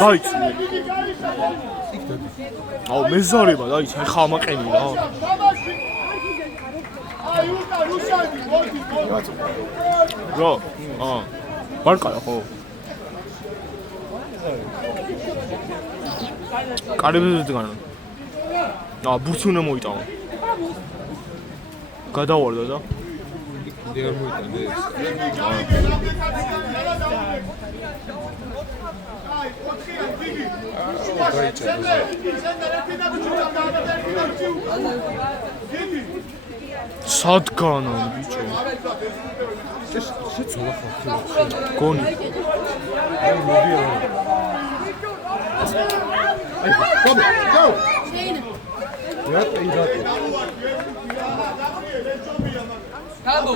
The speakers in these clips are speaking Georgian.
დაიწყო. აუ მეზარება დაიწყო, ხა ამაყენი რა. რა? ბარკაა ხო? კარიბზე დგანა. ბურთი უნდა მოიტანა. გადავარდა და დიარ მოიტანე ეს. სადგანა ბიჭო. შეცვალა ხო? გონი. აი მოდია. აი, go. რატო ირატო? Cabo.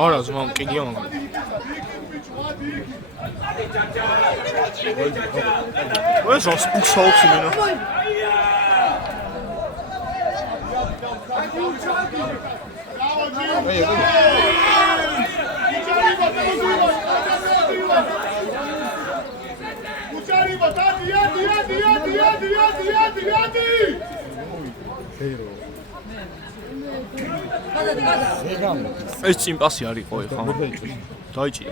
არა, ზმამ კიდია მაგ. ეს რა სპუქსაუს იმენა. ეს წიმპასი არის ყო ეხა. დაიჭირე.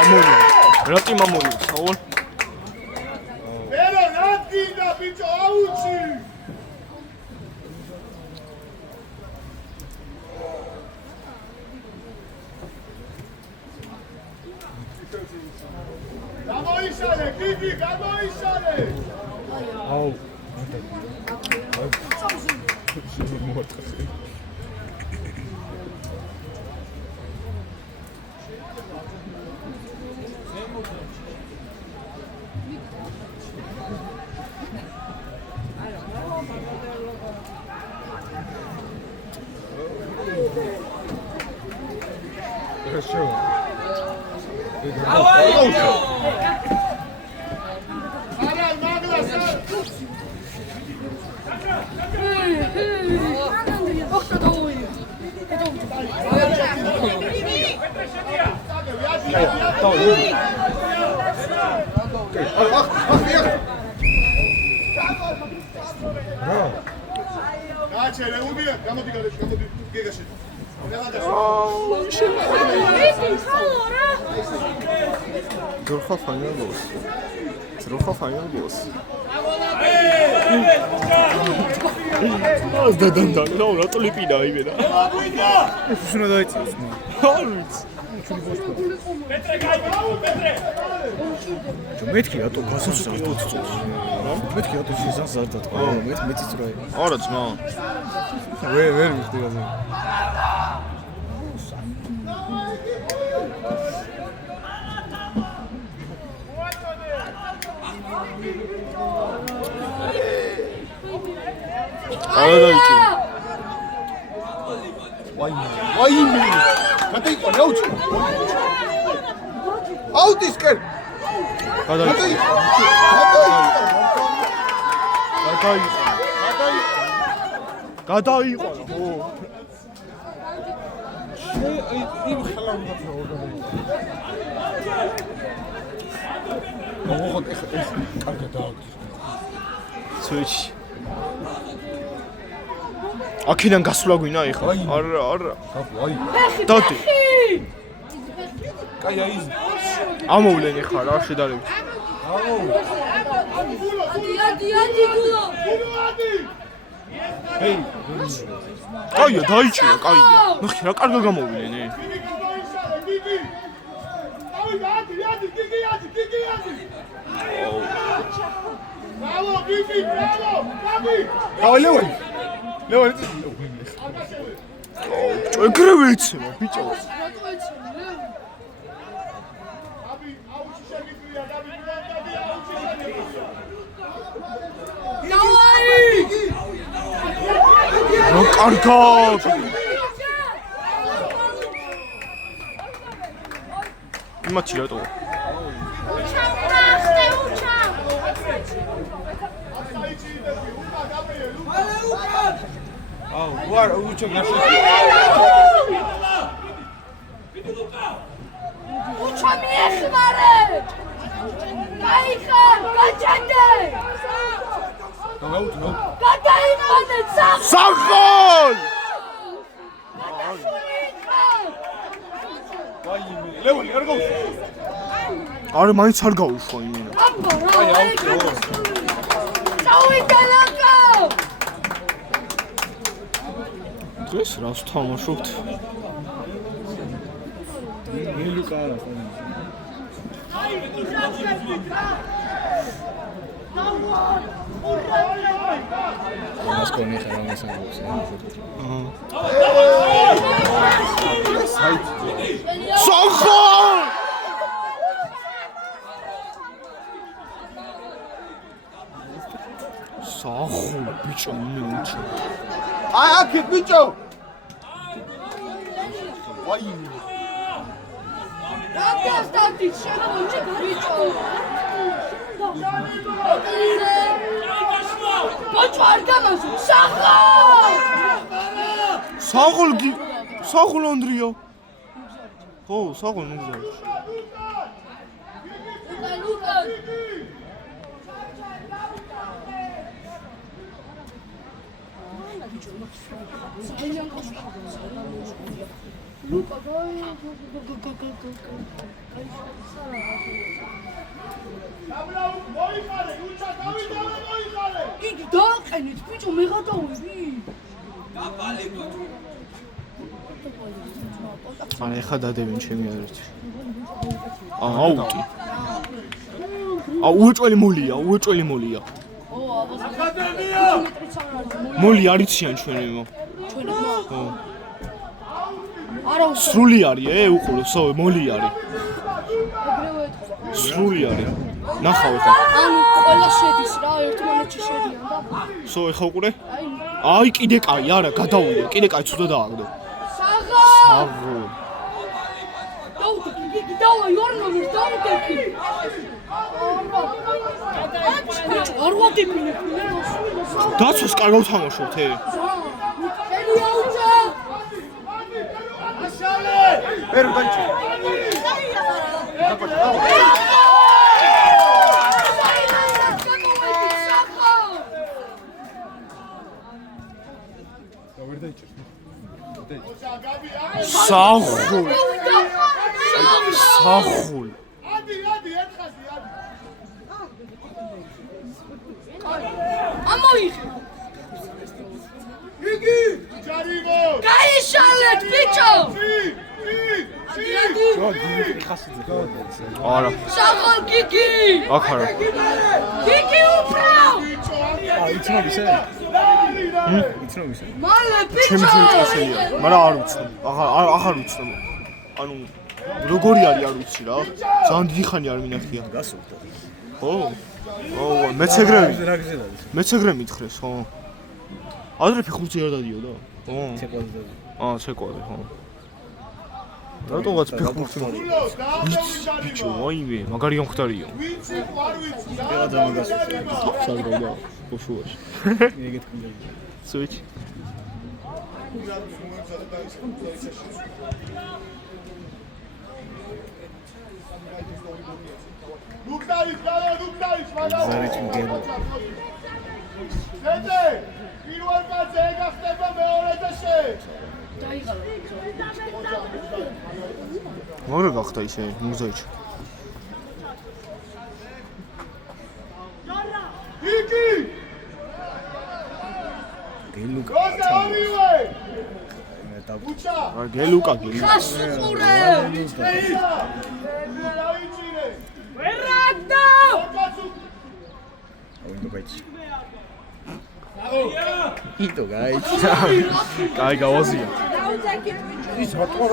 ამონი. რატი მამონი, საულ? ერა რატკინდა ბიჭო აუჩი. გამოიშალე, გიგი, გამოიშალე. აუ. გააჩერე უბია გამოდი გარეშე გამოდი გეგაში ძროხა ფაინალოს ძროხა ფაინალოს ას დადანდან რა რატო ლიპინა იმენა ეს უნდა დაიწიოს არ ვიცი პეტრე გაიგო პეტრე მეთქი რატო გასასწორ 20 წუთს მეთქი რატო შეზანს არ დატყვა მეც იწროე არა ძმა ვერ მიხდი გაზე არა დაიჭირე ვაიმე გადაიყვანე აუჩი აუტისკენ გადაიყვანა ხო იმ ხელავდა მოგოთ ეს კარგად დააგდო სუიჩი აქედან გასვლა გვინა ეხლა არა აი დათი კაი აი ამოვლენ ეხლა რა შედარებით ადი გულო ჰეი კაია დაიჭირა კაია ნახე რა კარგა გამოვიდნენ ბრავო გიგი ბრავო გაბი აუ ლევანი ეგრევე იცემა ბიჭო. აბი აუჩი შეგიძლია გაბი აუჩი შეგიძლია რა კარგად. იმათი რატო? აუ ვარ უჩო გაშო უჩა მიეხმარე გაიხარ გაჭადე გავაუტო გადაიყვანე საღოლ! ვაი ლევონი არ გავუშვა არა მაინც არ გაუშვა იმენა. აი აუტო წავიდა ლაკა დღეს რას ვთამაშობთ? ილუკა არა ხო მას კონი ხარ ამას ამბობს საღოლ! საღოლ ბიჭო მიუჩა. აი აქ ბიჭო ვაი რატოსტატი შემოჭი ბიჭო ბოჭო არ გამოსულ საღოლ საღოლ ანდრია. ხო, საღოლ მოგზაურში. ლუკა მოიხარე უჩა გავიდა მოიხარე იგი დააყენეთ ბიჭო მე გადავედი არა ეხა დადევენ ჩემი ადრეთ. აუტი. უეჭველი მოლია. აკადემია მოლი არიციან ჩვენებო. ჩვენებო არა სრული არის, უყურო, სო მოლი არის. სრული არის. ნახავ ხა. ანუ ყველა შედის რა ერთმანეთში შედიან და სო ეხა უყურე? აი კიდე კაი, არა, გადავიდე. კიდე კაი ცუდა დააგდო. საღოლ დაუდე იგი დავა იორნოვი დაუდე არ ვაგებინე დაცვას კარგად თამაშობთ ე. პერუ დაიჭი ვერ დაიჭი საღოლ ადი ერთხაზი ადი ამოიღე იგი ჯარიმო გაიშალეთ ბიჭო არა საღოლ გიგი აქ არა გიგი უფრო იცნობისე იცნობისე მალე ჩემი ბიჭო ძილი წასელია მაგრამ არ ვიცნობ აღარ ვიცნობ ანუ როგორი არის არ ვიცი რა ძალიან დიდი ხანი არ მინახია გასულტა ხო მეც ეგრე რა გზედა მეც ეგრე მითხრეს ხო ადრე ფეხბურთი არ დადიოდა ხო ცეკვაზე ცეკვაზე ხო რატოღაც ფეხბურთი ბიჭო აივე მაგარი გამختارიო ვიცი არ ვიცი რა ძალიან გასულტა საგროდა ბოშუაში ეგეთ კუნდა სუიჩ ლუკდაის მაგალითად ზარიჩი მგებო ზედე პირველ კაცზე ეგახტება მეორეზე შე მორე გახდა ისე მუზეიჩი იგი გელუკა როზე ავივე მე და უჩა გელუკა ხასუყურე რაიჩინე ვერაგდა კაცუ ავინდო გაიჭი იდო გაიჭი კაი გავაზია დაუძაკეთ ბიჭო ის რატო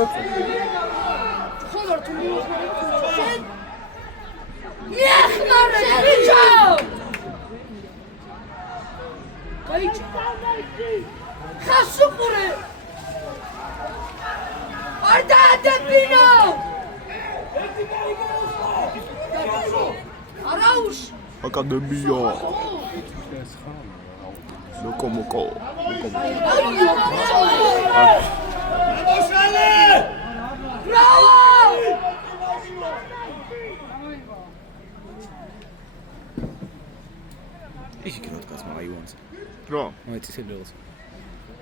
ხოლმე თუ შენ მიახმარე ბიჭო გაიჭი ხასუყურე არ დაადებინო არაუშ აკადემია ლოკომოკო ის კი რა თქმა უნდა აივანზე რა მოიწისებ რაღაც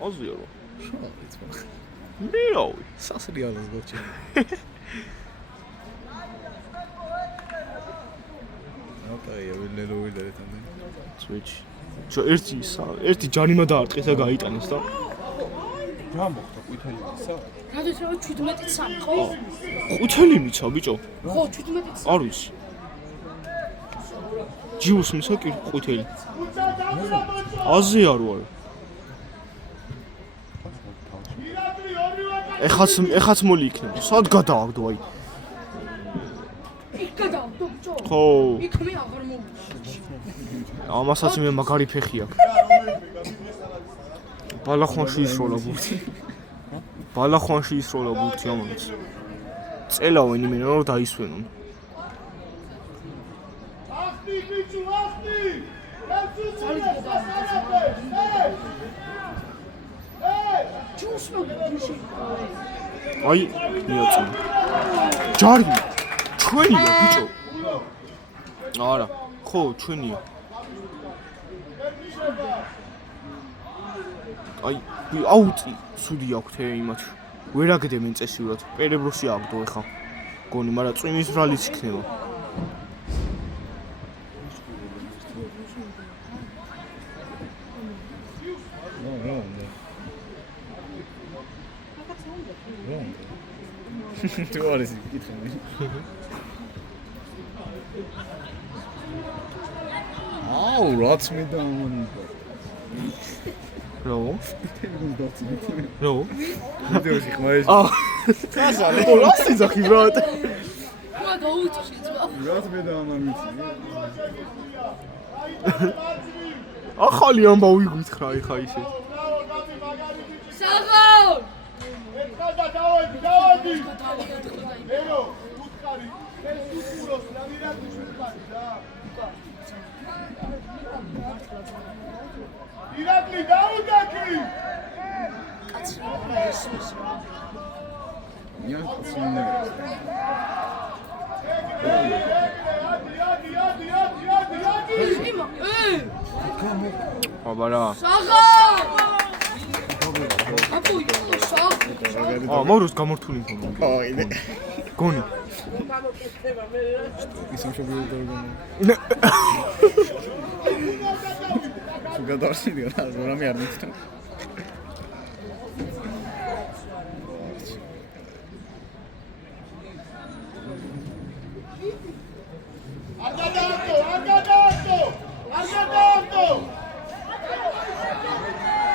აზია რა შო იცი მეოვი სასრიალოს გოჩი ოკეი ვილელოვილე თანდე სვიჩი ერთი ჯარიმა დაარტყეს და გაიტანეს და რა მოხდა ყვითელი ისა რადგან 17-3 ხო? ყვითელი მიცა ბიჭო ხო 17-3 არ ვიცი ჯიუს მისა კი ყვითელი აზია რო არა ეხაც მოლი იქნება სად გადააგდო აი იქ გადავდო ბიჭო ხო იქ მე აღარ მოვიში ამასაც მე მაგარი ფეხი აქვს ბალახვანში ისროლა ბურთი ბალახვანში ისროლა ბურთი ამას წელავენ იმენა რომ დაისვენონ ახტი ბიჭო ახტი ჯუს მოგიში აი მიაწვა ჯარი ჩვენია ბიჭო არა ხო ჩვენია აი აუტი სუდი აქვთ იმათ ვერ აგდებენ წესიურად პერებროსი აგდო ეხა გონი მაგრამ წვიმის ბრალიც იქნება თუ არის კითხე მე აუ რაც მე და რო ვიდეოში რო ხმაიში კაზალე რასი ზახი ბრატ ხო დაუჭი ძმა რაც მე და ამამიცი ახალი ამბავი გითხრა ეხა ისე საღო დავადი ერო უთხარი ეს უყუროს ნამირად უშვებარი რა ირაკლი დაუდაკი აბარა საღო აბუ იყო საღო მოროს გამორთული მქონდა ოიდე გონი ისე შეგიძლია დაგონო გადავშიდე რა რამე არ მიცდა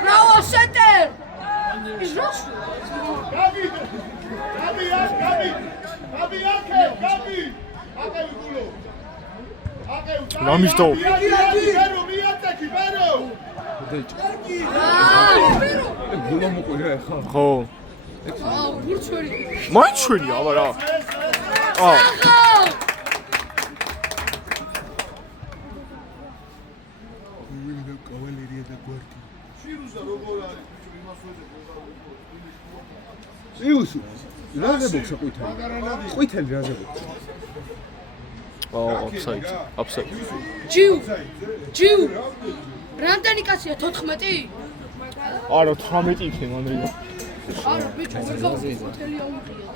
Bravo, center! Is Ross? Gabi, რამიშტო გულა მოყოლია ხა ხო გურჩველი. მაინც ჩვენი აბარა იუსი რაზე ბოქს ყვითელი რაზე ბოქს აფსაიდ ჯიუ რამდენი კაცია 14? არა 18 იქნება მანდრია არა ბიჭო ვერ გავხდი ჰოტელი აუღია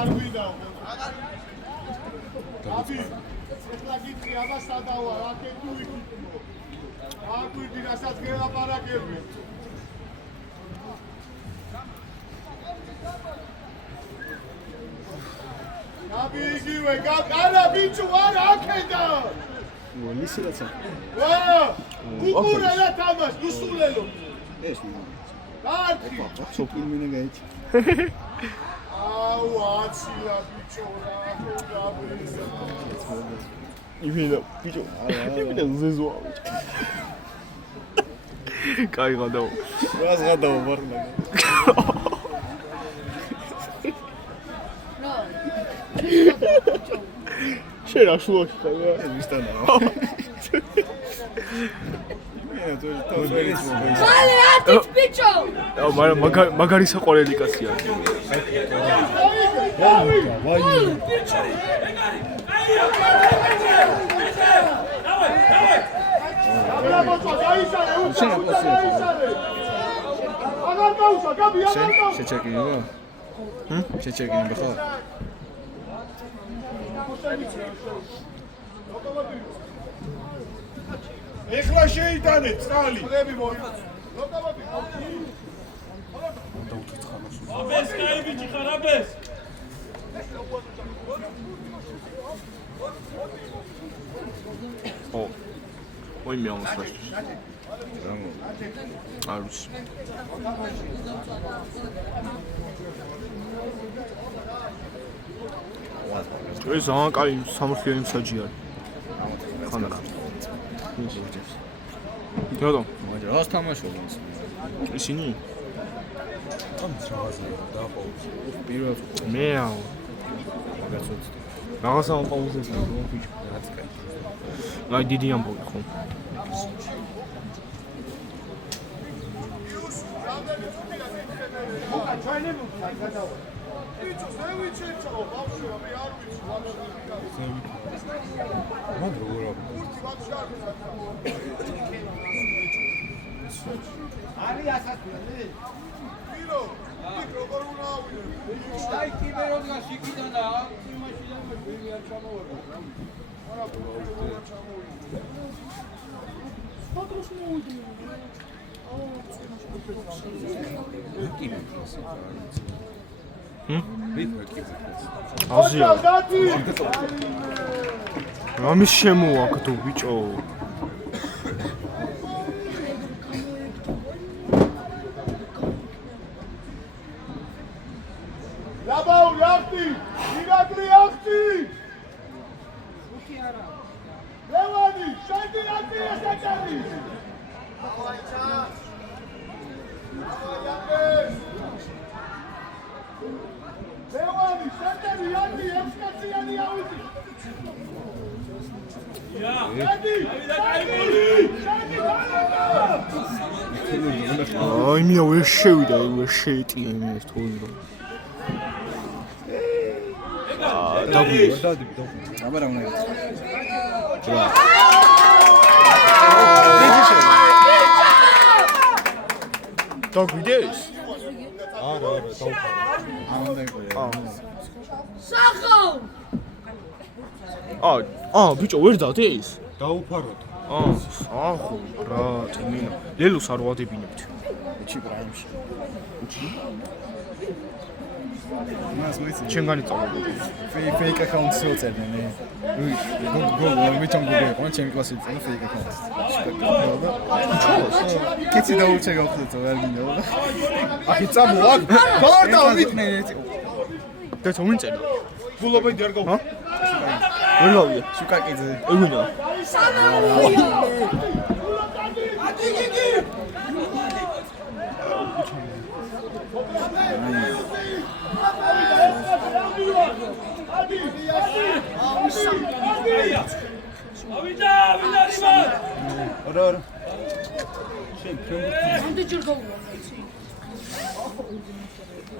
არ გვიდა გაბი ლაგიტი ამას სადავა რაკეტი აკვირდი რასაც გელაპარაკები გაბი იგივე არა ბიჭო არა აქედა ლისი რაცა ვა უყურე რა თამაშ უსულელო ეს დარჩი სოფილმინე გაიჩი აუ აცილა ბიჭო რა გაბრიზა იმენა ბიჭო იმენა ზეზოა კაი გადაო რას გადაო ვარნა შენ რა შუაში ხარ რა მისტანაა იმენა თორეც მალე ათით ბიჭო აუ მაგარი საყვარელი კაცია ვაი აბა გაიშალე უცხო გაიშალე აღარ გაუშვა გაბი აღარ გაუშვა შეჩეკინება შეჩეკინება ხო ეხლა შეიტანეთ წყალი წლები მოიწ ლოკომოტივი აბეს კაი ბიჭი ხარ აბეს ო ой მე ამოსვაშ არუს ეს ძალიან კაი სამართლიანი მსაჯი არის ხანდახან დადო მაგრამ რას თამაშობენ ისინი პირველ მე აუ მაგაცოც რაღაცა პაუზეს ბიჭო რაც კაი აი დიდი ამბობი ხო ბიჭო ზევიჩეჭო ბავშვი მე არ ვიცი მაგ როგორ არის ასასწრელი ვირო იქ როგორ უნდა ავიდე აი კიბეროდგა შიგიდანა იმაში და მე არ ჩამოვარდა არა ბოლო ჩამოვიდა ფოტოს მოვიდი აზია რამის შემოაგდო ბიჭო ლაბაური ახტი ირაკლი ახტი უკი არა ლევანი შენდი ახტი ესაკარი ავაიცა ავაიაკეს ლევანი შენდი ახტი ექსკაციანი ავიძი შენდი აი მე ვერ შევიდა ვერ შეიტია მე თქონდა დაგვიდა აბა რა უნდა დაგვიდეს არა უნდა სახო ბიჭო ვერ დადეს დაუფაროთ ახო რა თიმინა ლელოს არ ვადებინებთ ჩი პრაიმში მას მოიცი ჩემგანი წავედი fake account სოწერდნენ გოგო მიჩომ გოგო იყო ჩემი კლასი იყო fake account კიცი დაუჩე გავხდეთ ვერ გინდა ახი წამოა ბორტა ვიტნე და თომინწე გულობენ დიარგო ვერ გავია შუკაკიძე ეგუნა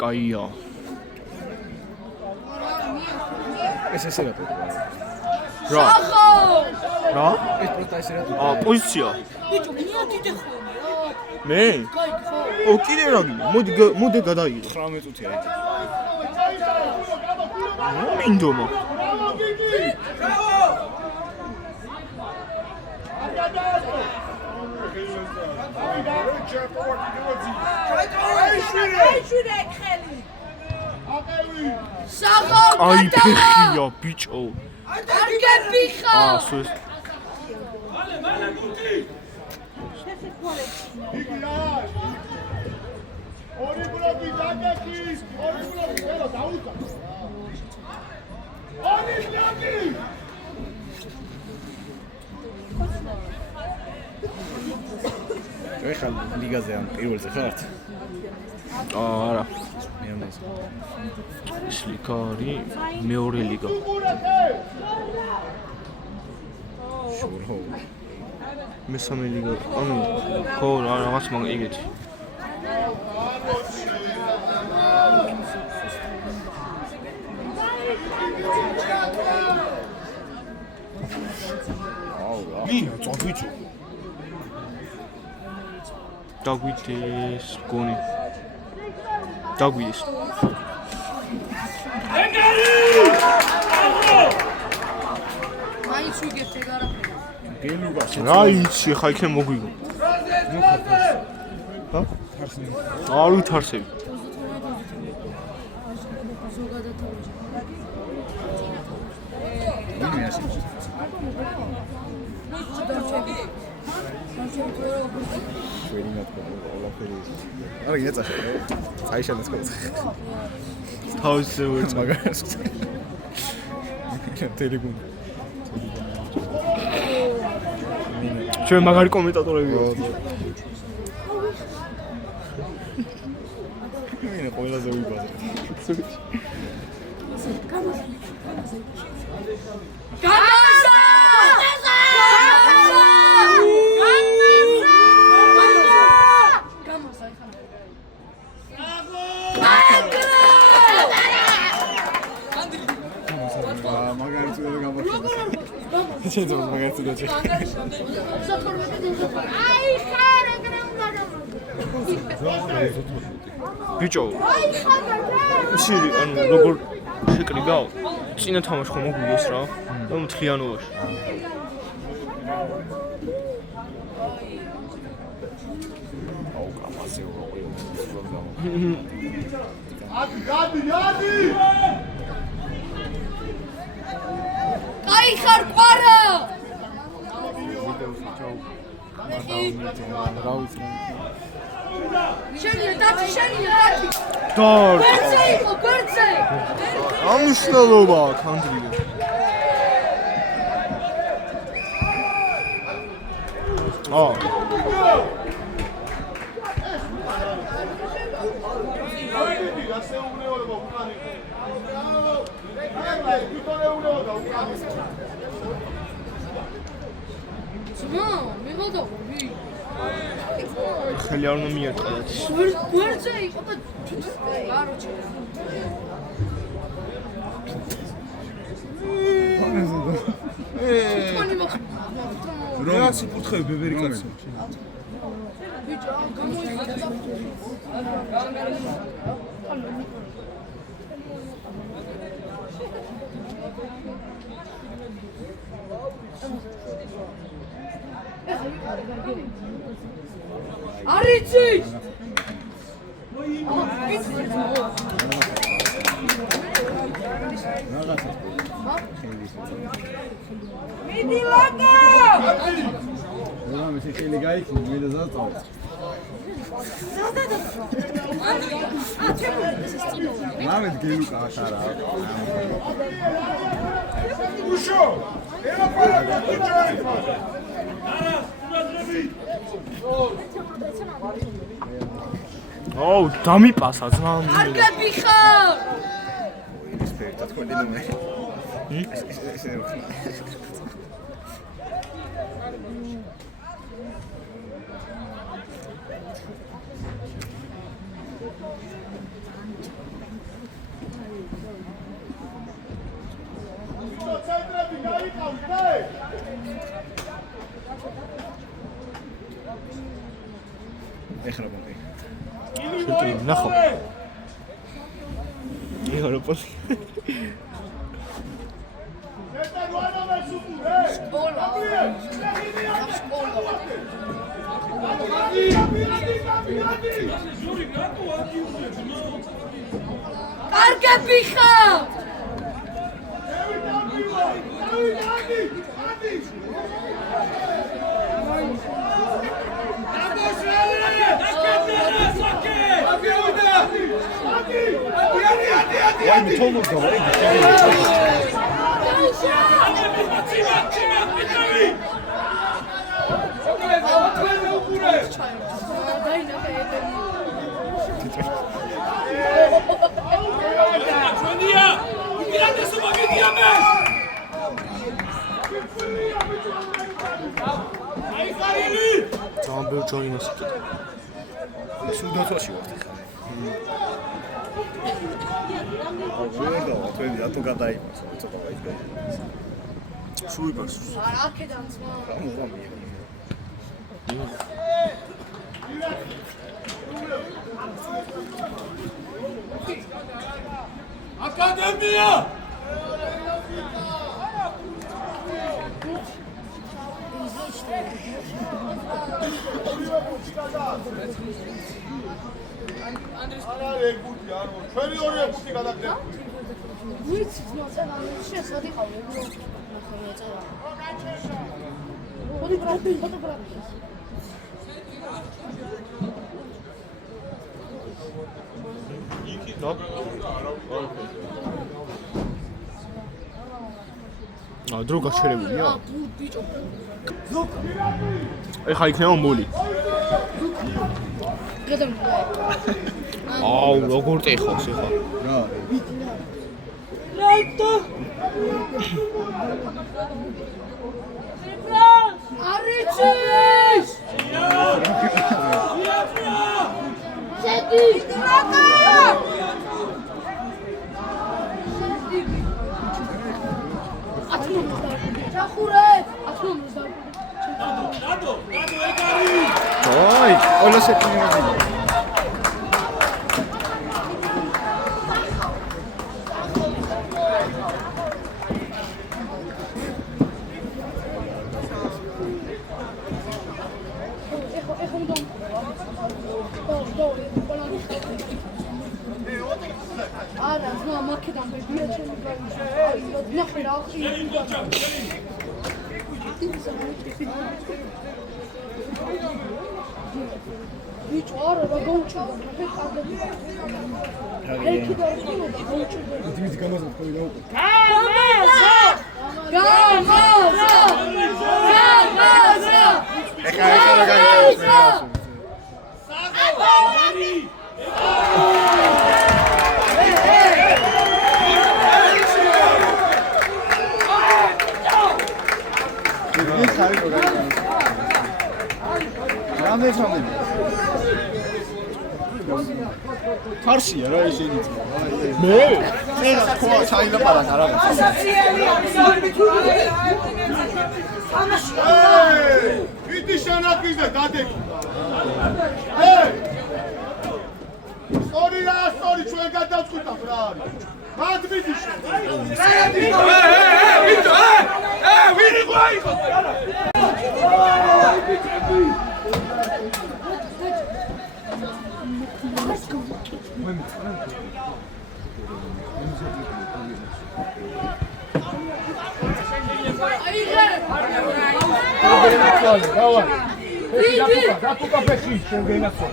კაია ეს ესე რა რა რა ეს პროტა ესე რა პოზიცია ბიჭო მიათიდე ხოლმე მე კაი ხო კიდე რა გინდა მოდი გადაიღე 19 წუთი არის მინდომა სახო აი ფეხია ბიჭო არ გებიხა სულ ორი ბლოკი დაგეკი, ორი ბლოკი, ელო დაუცა. ორი ბლოკი. ეხლა ლიგაზე ამ პირველზე ხართ? არა. მე ამას. ეს ლიგა არის მეორე ლიგა. შურო. მესამე ლიგა. ანუ ხო რაღაც მაგ იგეთი. ვინ წავიჭო? დაგვიდეს გონი. დაგვიდეს. მაინც ვიგებთ ეგ არაფერი. გელუგა რა იცი ხა იქნებ მოგვიგო. ჰა? არ ვითარსები. ვინ ასე? შვენი მათქო ყველაფერი. არა იეწაშე. საიშანაც ყავს. თავისზე ვერ მაგას. ტელეგუნ. ჩვენ მაგარი კომენტატორები ვართ. მე ყველაზე ვიბაზე. მაგარი თუ ვერ გამახსენე. შეიძლება მაგარი თუ დაჭი. აი ხარ ეგრე უნდა ბიჭო. ისი ანუ როგორ შეკრიგავ? წინა თამაში ხომ მოგვიგეს რა? და მთლიანობაში. აუ კამაზე უყო. გადი. აი ხარ ყვარა შენია დათი დარ. ბერცე იყო ბერცე ამშნელობა აქვს ანდრია. მიღოდა ხელი არ უნდა მიატყადეთ. ბერცე იყო და აროჩა თონი მოხ რა სიფურთხე ბებერი კაცი. ბიჭო გამოიხადა არიცი მიდი ლაკა რა მე ხელი გაიქი მე და ზატავ. მამეთ გელუკა ახარა. უშო აუ დამიპასა ძმამ. არ გებიხარ ის ფერტად ხოდი მე. ესე ცენტრები გაიყავს და ეხლა ბანკი. შეტყვი ნახო. ევროპას. ცენტრ ვანა მესუპურე სკოლა არ გებიხარ Go, ვაიმე თომოს და ძალიან ბევრი ჯონი მას იკიდა. სუდოცოში ვარ ხა. ვერდა, თქვენ რატო გადაიმოს, ცოტა გაიგე. სულ იპარს. აქედან ძმა. აკადემია! არა ეგუთი არ მო ჩვენი ორი ეგუთი გადაგდე ვიცი ძმა წერა შესადი ყავი ნახე წერა მოდი ბრატი დრო გაჩერებულია? ბიჭო ეხა იქნება მოლი. გადამდგა აუ, როგორ ტეხავს ეხა? რა? რატო? არიჩის! შედი! რატო? ჩახურე! ათომს და რატო ეგარი? აი, ყველა სეტიმედი. არა, ძმა, მაქედან ბებია ჩემი გაიჟე. აი, ნახე რა ხი. ბიჭო, არა, რა გაუჭირდა, ნახე კარგად. ერთი და ერთი და გაუჭირდა. დიმის გამაზა თქვი რა უკვე. გამაზა! ეხა რა გაიგებს მე რა. ხარშია რა ისინი მე? ეს ხო ჩაილაპარაკ რაღაც ვიდი შანაკიზე დადეკი სტორი რა სტორი ჩვენ გადავწყვიტავ რა არის მათ ვიდი შენ ვინი ყაიყო Давай. Да тут опеши, чем гейнасо.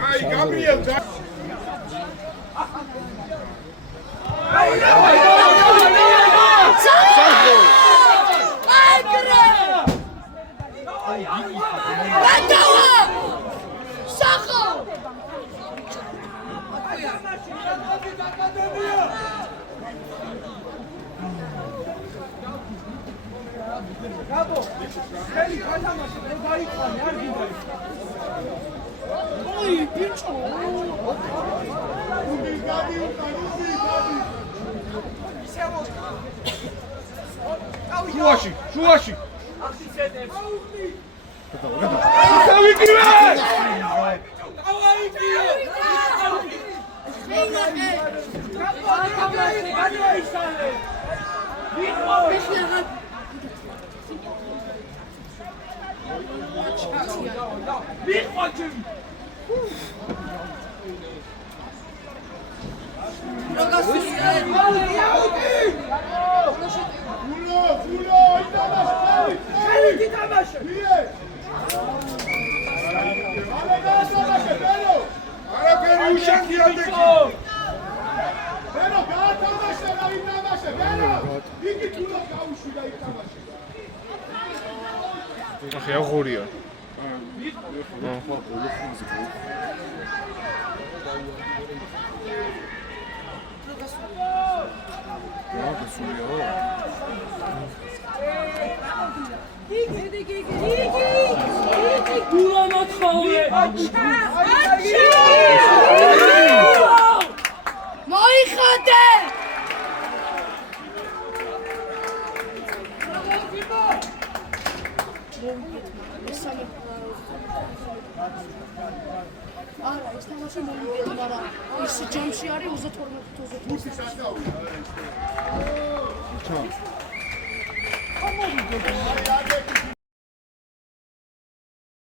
Ай, Габриэл, да. Шуаши! ახლა ღორია. მოიხადე! არა, ეს თამაში მომიგეთ, მაგრამ ის ჯამში არის 32-32.